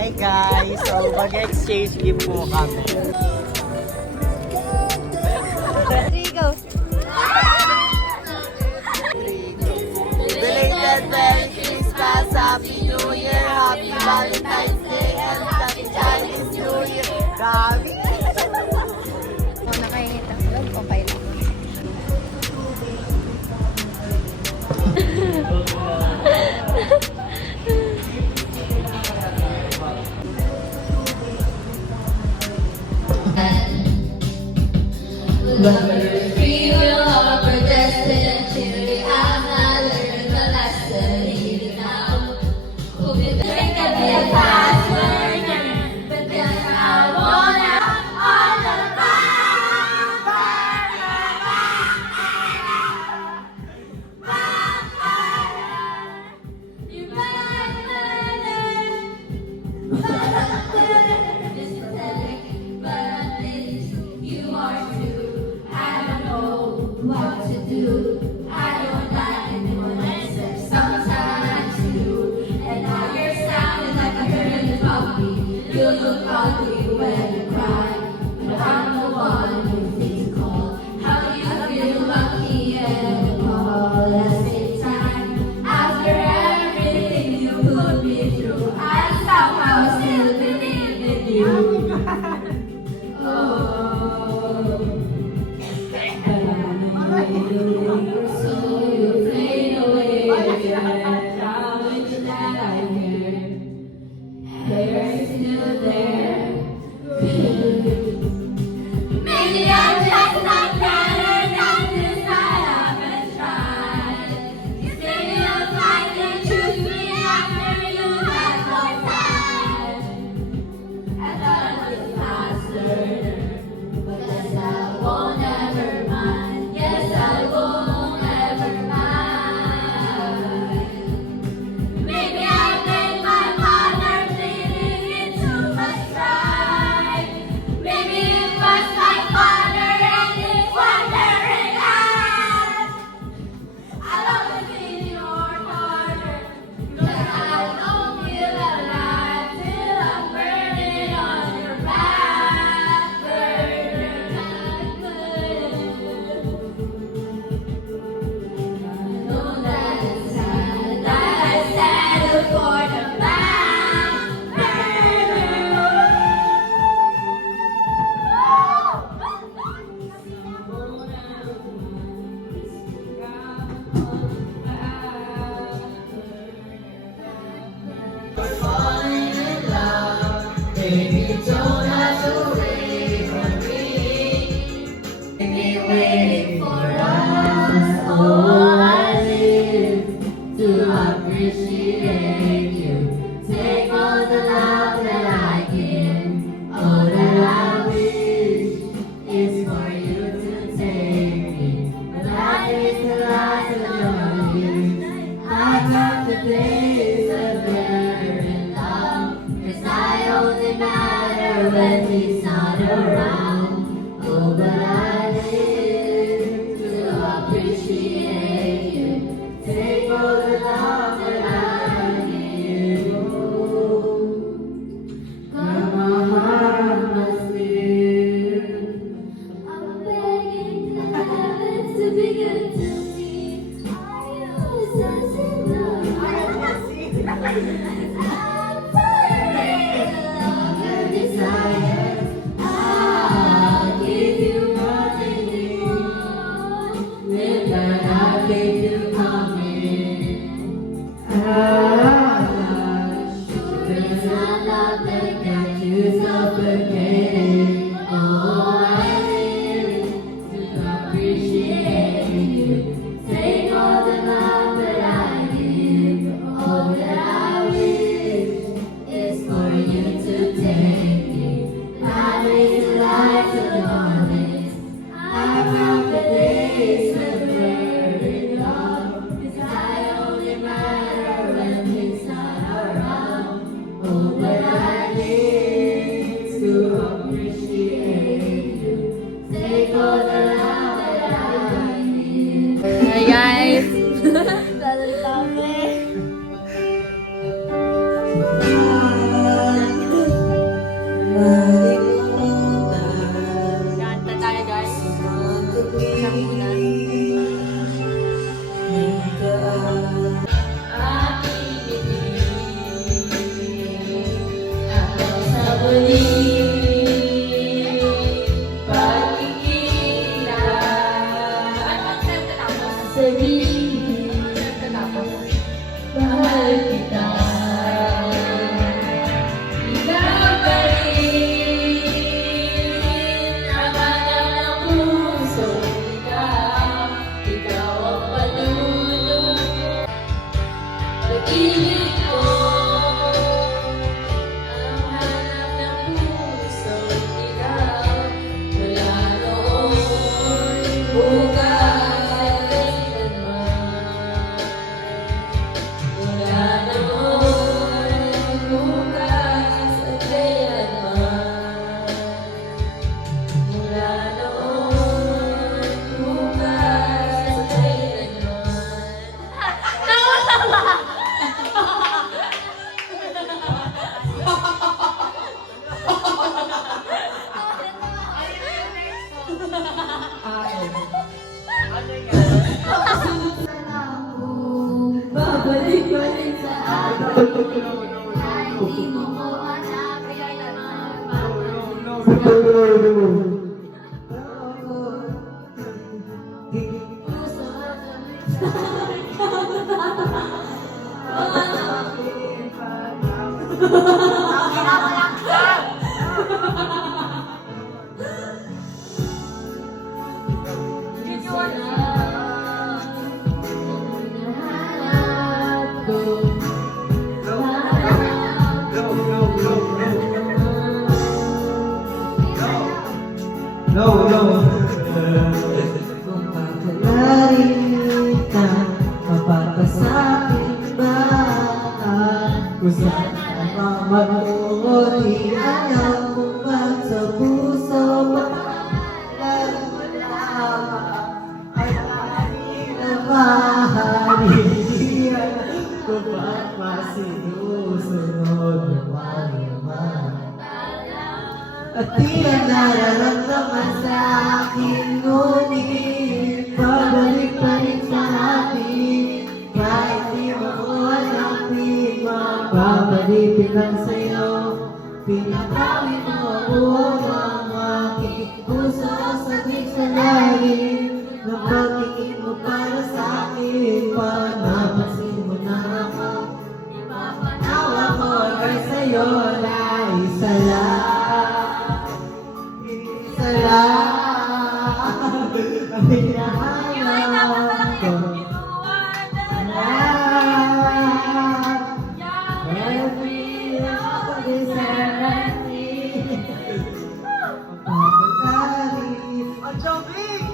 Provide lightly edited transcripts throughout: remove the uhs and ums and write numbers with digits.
Hi guys! So mag-exchange gift po kami. Rigo. Belated Merry Christmas, Happy New Year, Happy Valentine's Day, and Happy Chinese New Year. Dami! Kung nakahihita ko lang, okay lang. But we're free, we'll all predestined and truly I've not learned the lesson even now. Hope it can be a fast learner, but then I wanna all the you It's pathetic, but at least you are too. I don't know what to do. I don't like anyone except sometimes you. And now you're sounding like a herded puppy. You look ugly when you cry, but I'm the one who thinks to call. How do you feel lucky and call at the same time? After everything you put me through, I somehow still believe in you. Oh. Maybe I'm just not better than this. I haven't tried. Maybe I'll find you choose me after you have more time. I thought I was faster, but guess I won't ever mind. Yes, I won't ever mind. Maybe I made my mother bleeding into my stride. Maybe it was my father and his wandering eyes. I'll always be in your corner, 'cause I don't feel alive till I'm burning on your back burner. I know that it's sad that I settled for the back falling in love, baby, don't have to wait for me. Be waiting for us. Oh, I live to appreciate you. Take all the love that I give. All that I wish is for you to take me. But that is the last of your years. I got the days of better in love, 'cause I only matter when he's not around. Oh, but I live to appreciate you. Take all the love that I give. But my heart must live. I'm begging the heavens to be good to me. I was just in love. I'm forever love your desires. I'll give you more than you want. Live that I'll keep you coming. Sure is not love that got you suffocating. Oh, I live to appreciate you. Take all the love that I give. All that I wish is for you to take me. That is the light of darkness. I count the days with very love, 'cause I only matter when he's not around. Oh, but I need to appreciate you. Take all the love that I give. Hi guys! Lalong dami. Kanta tayo guys. Sabi ko na. Mahal kita, ikaw pa rin ang hanap ng puso. Ikaw ang palulong pag-ibig ko, ang hanap ng puso. Ikaw mula noon bukas at kailanman. Mula noon bukas at kailanman. Mula noon bukas at kailanman. Babalik pa rin sa akin. Hindi mo ko hanapin naman. Puso at kung papalarin ka, mapapasakit ba? Kung saan ang mamuot, di alam kung ba't sa puso pagkalan mo lang ay mahalihan kung ba't masinusunod mo ang naman. At di na nararamdaman sa akin, ngunit pabalik pa rin sa akin. Kahit di mo ko hanapin, mapapalipin lang sa'yo. Pinakawin mo ako ang aking puso sa lalim ng pagtingin mo para sa akin. Panapansin mo na ako, ipapanawa ko ay sa'yo na isa lang. Ang hinahanap ko. Every serenity. Pagkakari. Ang Jobing!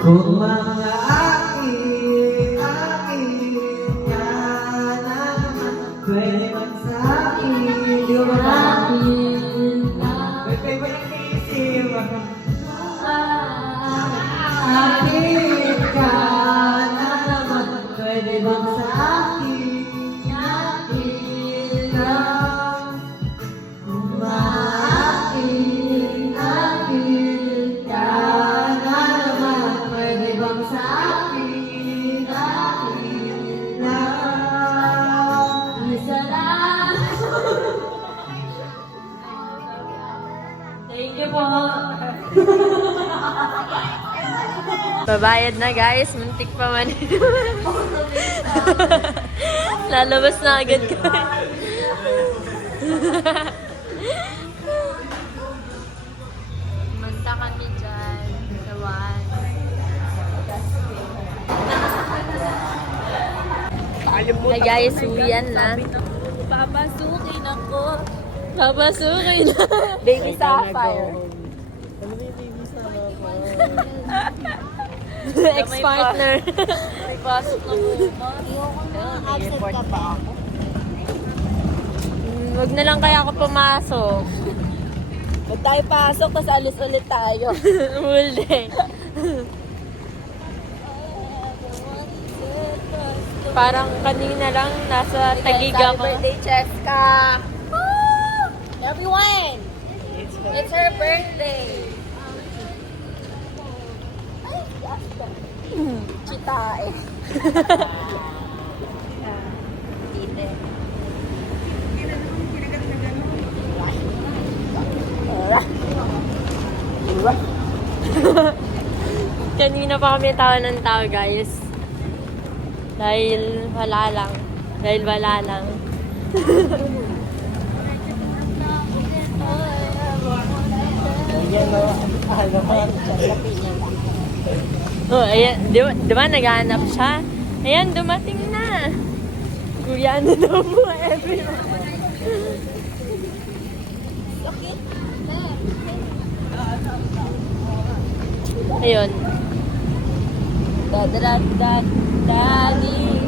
Kung mga akin ka naman, pwede man sa akin, di ba akin lang? May favorite kissim. Akin ka naman, pwede bang sa akin, akin lang? Kung maakin, akin ka naman, pwede bang sa akin, akin lang? Isa lang. Thank you po. Babayad na guys, muntik pa man. Lalabas na agad kami. Manta kami dyan sa one. Hey guys, uwian na. Papasukin ako. Papasukin na. Baby Sapphire. Ex-partner. May pasok na bumas. Absent ka pa ako. Wag na lang kaya ako pumasok. Huwag tayo pasok, tapos alis ulit tayo. Whole day. Parang kanina lang nasa Taguig Happy ako. birthday, Cheska! Woo! Everyone! It's her birthday! Chitae. Tite. Kanina pa kami tawa ng tao, guys. Dahil wala lang. Oh, ayan. Di ba naghahanap siya? Ayan, dumating na. Kuya, ano daw po, everyone. Ayun. Daddy.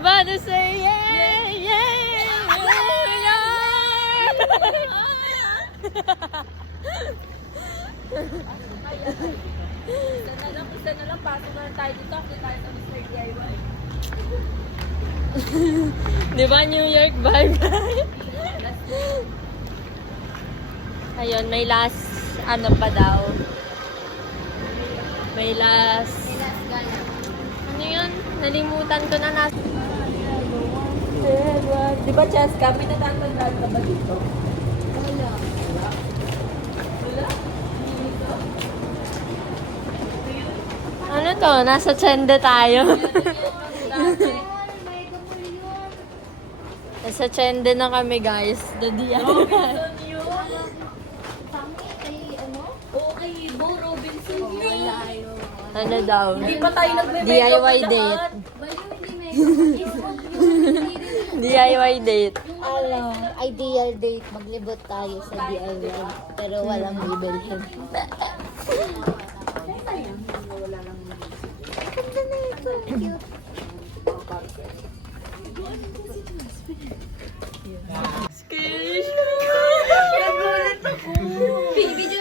About to say yeah, yeah, Isa na lang, pasok na lang tayo dito. After tayo sa Mr. DIY. Di ba New York vibe? Ayun, may last, ano pa daw? May last, ano yun? Nalimutan ko na nasa. Di ba, Cheska? May natatandaan ka ba dito? Ano to? Nasa Chende tayo. Nasa Chende na kami, guys. The DIY. Okay, Bo Robinson yun. Ano daw? Hindi pa tayo DIY date. DIY date. Ano, ideal date, maglibot tayo sa DIY, pero walang bibilhin. Ganda na ito, cute.